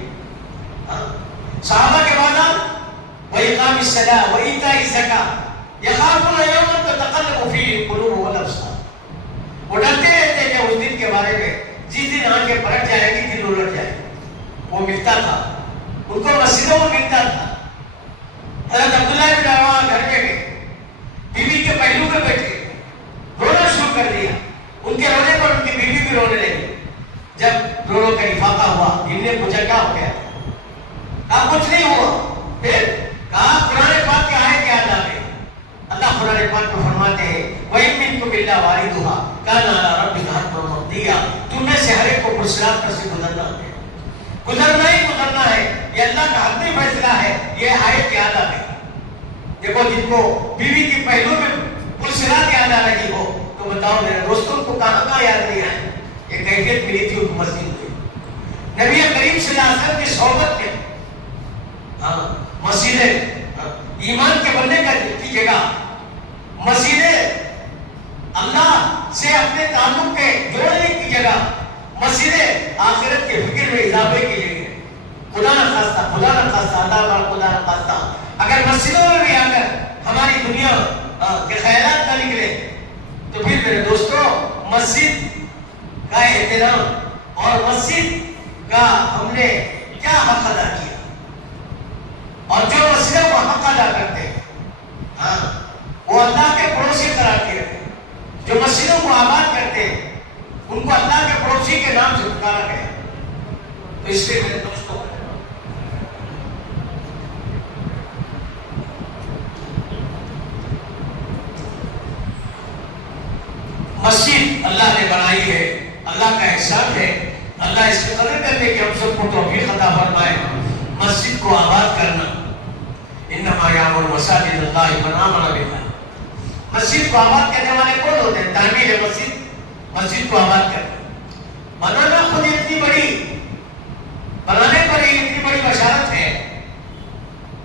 صحابہ کے بعد وَإِقَامِ الصَّلَاةِ وَإِيتَاءِ الزَّكَاةِ يَخَافُونَ يَوْمًا تَتَقَلَّبُ فِيهِ الْقُلُوبُ وَالْأَبْصَارُ. وہ ڈرتے رہتے ہیں اس دن کے بارے میں جس دن آنکھیں پلٹ جائیں گی, دل الٹ جائے گی. وہ ملتا تھا, ان کو مسجدوں میں ملتا تھا. حضرت عبداللہ بن رواحہ گھر میں گئے, بیوی کے پہلو میں بیٹھے, رونا شروع کر دیا. ان کے رونے پر ان کی بیوی بھی رونے لگی. جب رونوں کا افاقہ ہوا, ان نے پوچھا کیا ہو گیا, کہا کچھ نہیں ہوا. پھر کہا قرآن پاک کی آیت یاد آ گئی. اللہ قرآن پاک میں فرماتے ہیں وَإِن مِّنكُمْ إِلَّا وَارِدُهَا كَانَ عَلَىٰ رَبِّكَ حَتْمًا مَقْضِيًّا. تم میں سے ہر ایک کو پرصراط پر سے گزرنا ہے, گزرنا ہی گزرنا ہے. یہ اللہ کا حتمی فیصلہ ہے. یہ آیت یاد آ گئی. دیکھو جن کو بیوی کی پہلو میں پرصراط یاد آ رہی ہو تو بتاؤ میرے دوستوں کو کہاں یاد نہیں آئے. یہ کیفیت ملی تھی ان کو مسجد میں. نبی کریم صلی اللہ علیہ وسلم کی صحبت میں مسجدیں ایمان کے بننے کی جگہ, مسجدیں اللہ سے اپنے تعلق کے جوڑنے کی جگہ, مسجدیں آخرت کے فکر میں اضافے کی جگہ. خدا نہ خواستہ اللہ خدا نہ خواستہ اگر مسجدوں میں بھی آ کر ہماری دنیا کے خیالات نہ نکلے تو پھر میرے دوستوں مسجد کا احترام اور مسجد کا ہم نے کیا حق ادا کیا. اور جو مسجدوں کو حق ادا کرتے ہیں وہ اللہ کے پڑوسی قرار دیے گئے. جو مسجدوں کو آباد کرتے ہیں ان کو اللہ کے پڑوسی کے نام سے پکارا گیا. تو اس لیے میرے دوستوں مسجد اللہ نے بنائی ہے, اللہ کا احسان ہے. اللہ اس کی قدر کرنے کی ہم سب کو توفیق عطا فرمائے. مسجد کو آباد کرنا, انما یعمر مساجد اللہ من آمن باللہ. مسجد کو آباد کرنے والے کون ہوتے ہیں؟ تعمیر مسجد, مسجد کو آباد کرنا. بنانا خود اتنی بڑی, بنانے پر ہی اتنی بڑی بشارت ہے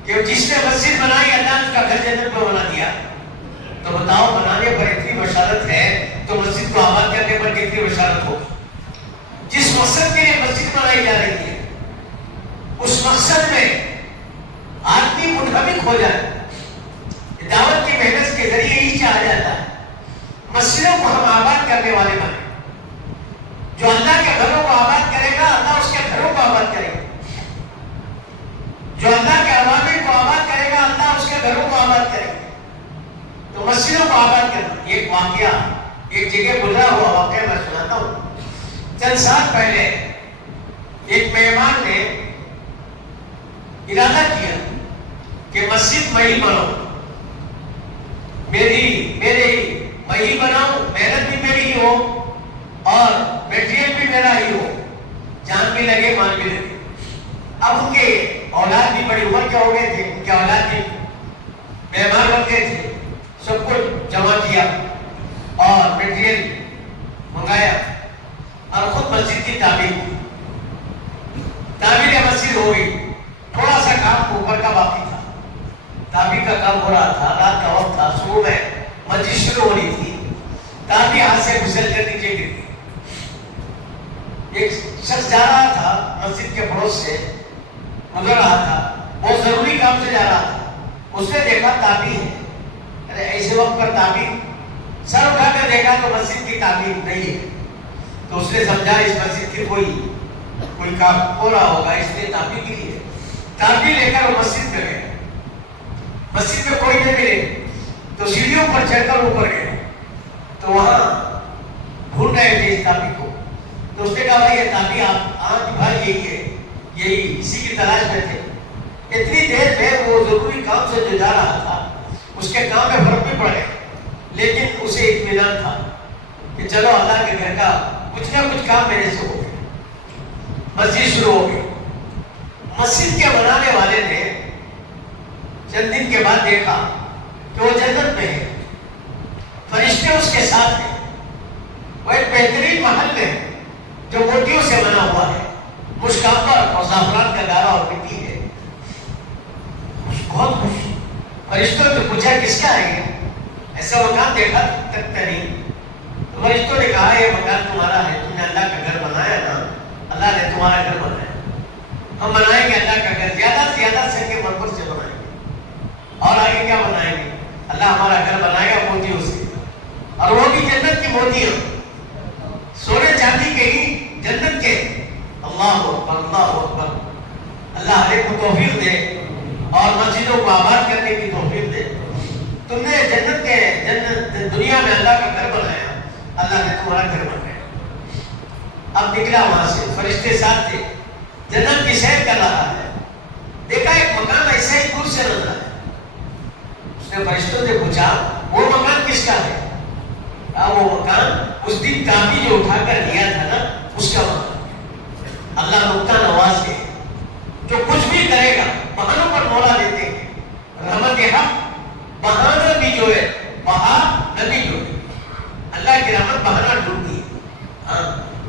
کہ جس نے مسجد بنائی اللہ نے اس کا گھر جنت میں بنا دیا. تو بتاؤ بنانے پر اتنی بشارت ہے تو مسجد کو آباد کرنے پر کتنی بشارت ہوگی. جس مقصد کے لیے مسجد بنائی جا رہی ہے اس مقصد میں آدمی منہمک ہو جائے, دعوت کی محنت کے ذریعے ہی چاہا جاتا ہے مسجدوں کو ہم آباد کرنے والے بنے. جو اللہ کے گھروں کو آباد کرے گا اللہ اس کے گھروں کو آباد کرے گا. جو اللہ کے عوامل کو آباد کرے گا اللہ اس کے گھروں کو آباد کرے گا. تو مسجدوں کو آباد کرنا. ایک واقعہ, ایک جگہ گزرا ہوا واقعہ میں سناتا ہوں. چند سال پہلے ایک مہمان نے ارادہ کیا کہ مسجد میں ہی بناؤں, میں ہی بناؤں, محنت بھی میری ہی ہو اور میٹیریل بھی میرا ہی ہو, جان بھی لگے مال بھی لگے. اب ان کے اولاد بھی بڑی عمر کے ہو گئے تھے, ان کے اولاد بھی مہمان بن گئے تھے. سب کچھ جمع کیا اور میٹیریل منگایا اور خود مسجد کی تعمیر کی. تعمیر مسجد ہو گئی. تھوڑا سا کام اوپر کا باقی تھا. تعمیر کا کام ہو رہا تھا, رات کا وقت تھا, صبح میں مسجد شروع ہو رہی تھی. تعمیر ہاتھ سے پھسل کر نیچے گر گئی. ایک شخص جا رہا تھا مسجد کے پڑوس سے گزر رہا تھا, بہت ضروری کام سے جا رہا تھا. اس نے دیکھا تعمیر ہے. ارے ایسے وقت پر تعمیر, سر اٹھا کر دیکھا تو مسجد کی تعمیر نہیں ہے. تو اس نے سمجھا اس مسجد کی کوئی کام ہو رہا ہوگا, اس نے تعمیر کی ہے. تعمیر لے کر وہ مسجد میں گئے. مسجد میں کوئی نہیں ملے تو سیڑھیوں پر چڑھ کر اوپر گئے. تو وہاں ڈھونڈ رہے تھے اس تعمیر کو. تو اس نے کہا بھائی یہ تعمیر آج بھر یہی ہے. یہی اسی کی تلاش میں تھے. اتنی دیر میں وہ ضروری کام سے جو جا رہا تھا اس کے کام میں فرق بھی پڑ گیا, لیکن اسے اطمینان تھا کہ چلو اللہ کے گھر کا کچھ نہ کچھ کام میرے سے ہو گیا. مسجد شروع ہو گئی. مسجد کے بنانے والے نے چند دن کے بعد دیکھا کہ وہ جنت میں ہے, فرشتے اس کے ساتھ ہیں, وہ ایک بہترین محل میں جو موتیوں سے بنا ہوا ہے, مشکامبر اور زعفران کا گارا اور مٹی ہے. بہت خوش. فرشتوں نے پوچھا کس کا ہے یہ, ایسا مکان دیکھا تک نہیں. فرشتوں نے کہا یہ مکان تمہارا ہے, تم نے اللہ کا گھر بنایا نا, اللہ نے تمہارا گھر بنایا. ہم بنائیں گے اللہ کا گھر, زیادہ سے زیادہ سنگ مرمر سے بنائیں گے, اور آگے کیا بنائیں گے, اللہ ہمارا گھر بنائے گا موتیوں سے, اور وہ بھی جنت کی موتیاں, سونے چاندی کے ہی جنت کے. اللہ اکبر اللہ اکبر. اللہ ہر ایک کو توفیق دے اور مسجدوں کو آباد کرنے کی توفیق دے. تم نے جنت دنیا میں اللہ کا گھر بنایا, اللہ نے تمہارا گھر بنایا. اب نکلا وہاں سے, فرشتے ساتھ تھے, جنت کی سیر کر رہا ہے. دیکھا ایک مکان ایسا ہی دور سے نظر آیا. اس نے فرشتوں سے پوچھا وہ مکان کس کا ہے؟ وہ مکان اس دن کافی جو اٹھا کر لیا تھا نا اس کا مکان. اللہ نقطہ نواز ہے, جو کچھ بھی کرے گا بہانوں پر مولا دیتے ہیں. رحمت حق بہانہ بھی جو ہے, بہا نبی جو ہے, اللہ کی رحمت بہانہ ڈھونڈتی ہے. ہاں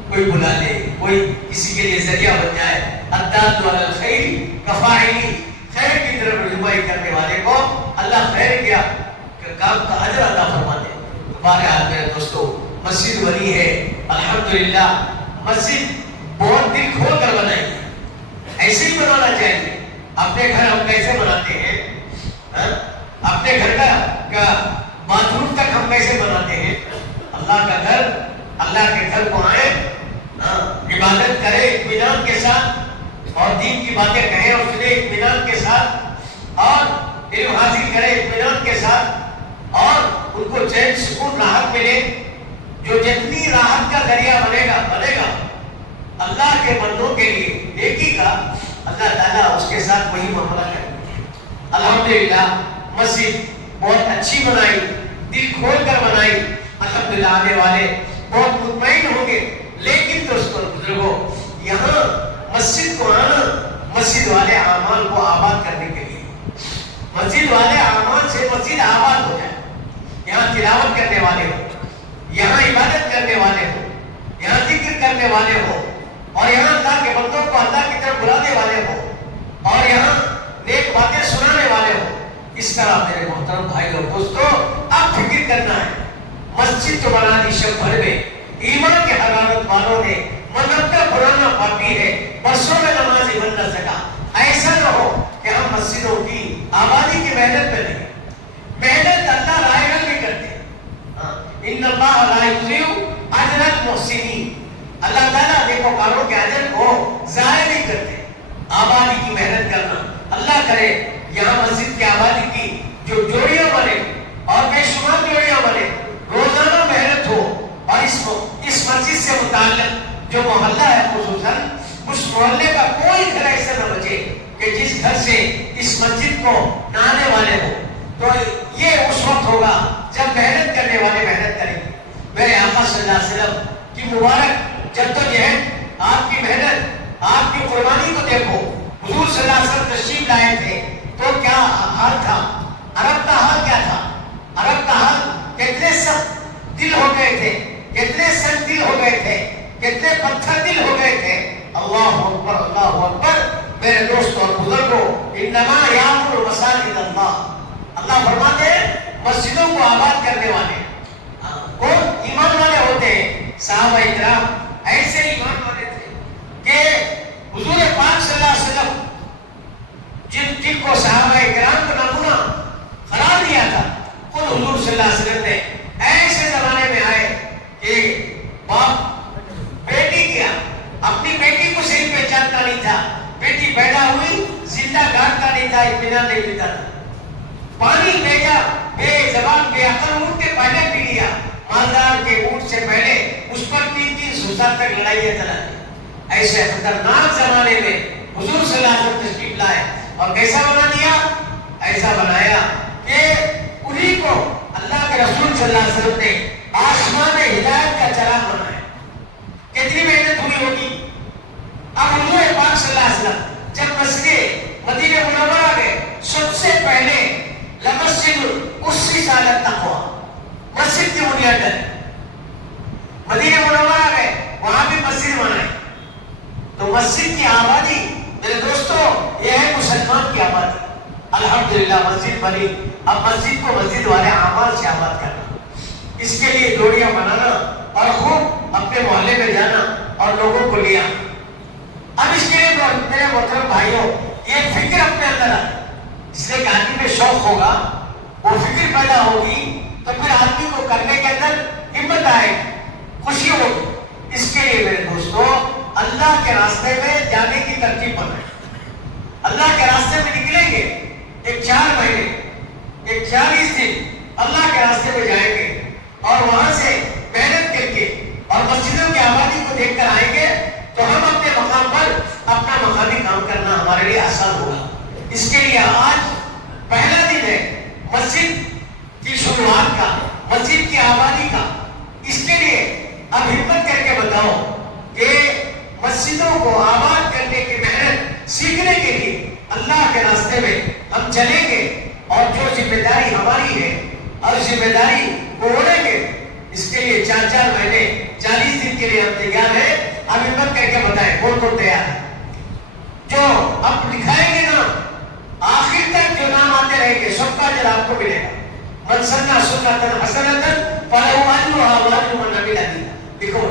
کوئی بلا لے, کوئی کسی کے لیے ذریعہ بن جائے. الدال علی الخیر کفاعلی, خیر کی طرف رہنمائی کرنے والے کو اللہ خیر کیا کام کا اجر عطا فرما دے. بہرحال میرے دوستو, مسجد بنی ہے الحمدللہ. مسجد بہت دل کھول کر بنائی ہے, ایسے ہی بنانا چاہیے. اپنے گھر ہم کیسے بناتے ہیں, اپنے گھر کا باتھ روم تک ہم کیسے بناتے ہیں. اللہ کا گھر, اللہ کے گھر کو آئے, عبادت کرے اطمینان کے ساتھ, اور دین کی باتیں کہیں اور سنے اطمینان کے ساتھ, اور علم حاصل کرے اطمینان کے ساتھ, اور ان کو چین سکون راحت ملے. جو جتنی راحت کا ذریعہ بنے گا اللہ کے بندوں کے لیے نیکی کا, اللہ تعالیٰ اس کے ساتھ وہی معاملہ کرے. الحمدللہ مسجد بہت اچھی بنائی, دل کھول کر بنائی. الحمدللہ آنے والے بہت مطمئن ہوں گے. لیکن دوستوں بزرگوں, یہاں مسجد کو آنا مسجد والے اعمال کو آباد کرنے کے لیے. مسجد والے اعمال سے مسجد آباد ہو جائے. یہاں تلاوت کرنے والے ہو, یہاں عبادت کرنے والے ہو, یہاں ذکر کرنے والے ہو, اور یہاں اللہ کے بندوں کو اللہ کی طرف بلانے والے ہو, اور یہاں نیک باتیں سنانے والے ہو. اس طرح میرے محترم بھائی اور دوستوں, اب فکر کرنا ہے. مسجد تو بنا دی شب بھر میں, ایمان کے حرارت والوں نے مذہب کا پرانا پاپی ہے, برسوں میں نمازی بن نہ سکا. ایسا نہ ہو کہ ہم مسجدوں کی آبادی کی محنت میں لگے. محنت اللہ رائے گل نہیں کرتے. ان اللہ لا یضیع اجر المحسنین, اللہ تعالیٰ نیکوکاروں کے اجر کو ضائع نہیں کرتے. آبادی کی محنت کرنا, اللہ کرے یہاں مسجد کی آبادی کی جو جوڑیاں بنے اور بے شمار جوڑیاں بنے, روزانہ محنت ہو, اور اس مسجد سے متعلق جو محلہ ہے خصوصاً اس محلے کا کوئی گھر ایسا نہ بچے کہ جس گھر سے اس مسجد کو نہ آنے والے ہو. تو یہ اس وقت ہوگا جب محنت کرنے والے محنت کریں. میرے آقا صلی اللہ علیہ وسلم کی مبارک جدوجہد, آپ کی محنت, آپ کی قربانی کو دیکھو. حضور صلی اللہ علیہ وسلم تشریف لائے تھے تو کیا حال تھا, عرب کا حال کیا تھا. عرب کا حال کتنے سخت دل ہو گئے تھے, کتنے سخت دل ہو گئے تھے, کتنے پتھر دل ہو گئے تھے. اللہ اکبر اللہ اکبر. میرے دوست اور بزرگوں, انما یامر مساجد اللہ, اللہ فرماتے ہیں مسجدوں کو آباد کرنے والے کون ایمان والے ہوتے ہیں. صحابہ اکرام ایسے ایمان والے تھے کہ حضور پاک صلی اللہ علیہ وسلم جن کو صحابہ اکرام کا نمونہ قرار دیا تھا, خود حضور صلی اللہ علیہ وسلم نے ایسے زمانے میں آئے کہ باپ بیٹی کیا, اپنی بیٹی کو صحیح پہچانتا نہیں تھا, بیٹی پیدا ہوئی زندہ گاڑتا نہیں تھا, اطمینان نہیں ملتا تھا. پانی بھیجا, بے زبان بے عقل اونٹ کے پہلے پی لیا, مالدار کے اونٹ سے پہلے اس پر 3-3 سال تک لڑائیاں چلائی. ایسے خطرناک زمانے میں حضور صلی اللہ علیہ وسلم تشریف لائے اور کیسا بنا دیا؟ ایسا بنایا کہ انہی کو اللہ کے رسول صلی اللہ علیہ وسلم نے آسمان ہدایت کا چراغ بنایا. کتنی محنت ہوئی ہوگی. اب حضور پاک صلی اللہ علیہ وسلم جب مسجد مدینہ منورہ گئے, سب سے پہلے لمسجد اسس علی التقویٰ, مسجد کی بنیاد ڈلی. مدینہ منورہ گئے, وہاں بھی مسجد بنائی. تو مسجد کی آبادی میرے دوستو یہ ہے مسلمان کی آبادی. الحمدللہ مسجد بنی. اب مسجد کو مسجد والے اعمال سے آباد کرنا, اس کے لیے جوڑیاں بنانا اور خوب اپنے محلے میں جانا اور لوگوں کو لیا. اب اس کے لیے میرے محترم بھائیوں یہ فکر اپنے اندر آئے. اس لیے کہ آدمی میں شوق ہوگا, وہ فکر پیدا ہوگی تو پھر آدمی کو کرنے کے اندر ہمت آئے, خوشی ہوگی. اس کے لیے میرے دوستو اللہ کے راستے میں جانے کی ترتیب بنائیں. اللہ کے راستے میں نکلیں گے, ایک 4 مہینے, ایک 40 دن اللہ کے راستے میں جائیں گے اور وہاں سے محنت کر کے اور مسجدوں کی آبادی کو دیکھ کر آئیں گے تو ہم اپنے مقام پر اپنا مقامی کام کرنا ہمارے لیے آسان ہوگا. اس کے لیے آج پہلا دن ہے مسجد کی شروعات کا, مسجد کی آبادی کا. اس کے لیے اب ہمت کر کے بتاؤ کہ مسجدوں کو آباد کرنے کی محنت سیکھنے کے لیے اللہ کے راستے میں ہم چلیں گے اور جو ذمہ داری ہماری ہے اور ذمہ داری کو اڑیں گے. اس کے لیے 4 مہینے 40 دن کے لیے ہم تیار ہیں. اب ہمت کر کے بتائیں کون کون تیار ہے؟ جو اب دکھائیں گے نا آخر تک جو نام آتے رہیں گے سب کا اجر آپ کو ملے گا. من سنّ سنۃ حسنۃ فلہ اجرھا واجر من عمل بہا. دیکھو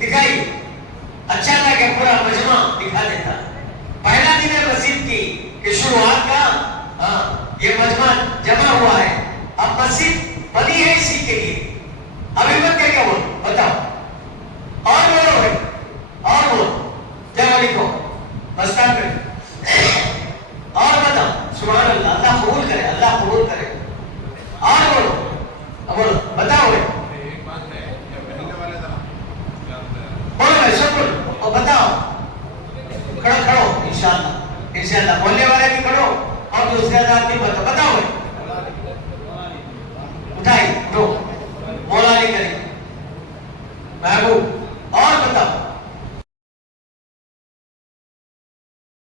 دکھائی اچھا تھا کہ پورا مجمع دکھا دیتا. پہلا دن ہے مسجد کی کہ شروعات کا یہ مجمع جمع ہوا ہے. اب مسجد بنی ہے اسی کے لیے. اب ہمت کر کے بول بتاؤ اور بولو بھائی اور بولو جب لکھو بستا پہ اور بتاؤ سبحان اللہ. اللہ قبول کرے, اللہ قبول کرے. اور بولو بولو بتاؤ بھائی بولو بھائی سب بولو اور بتاؤ. کھڑو انشاءاللہ بولنے والے بھی کھڑو اور دوسرے آدمی بھی بتاؤ بھائی. اٹھائی اٹھو مولا علی کریں محبوب اور بتاؤ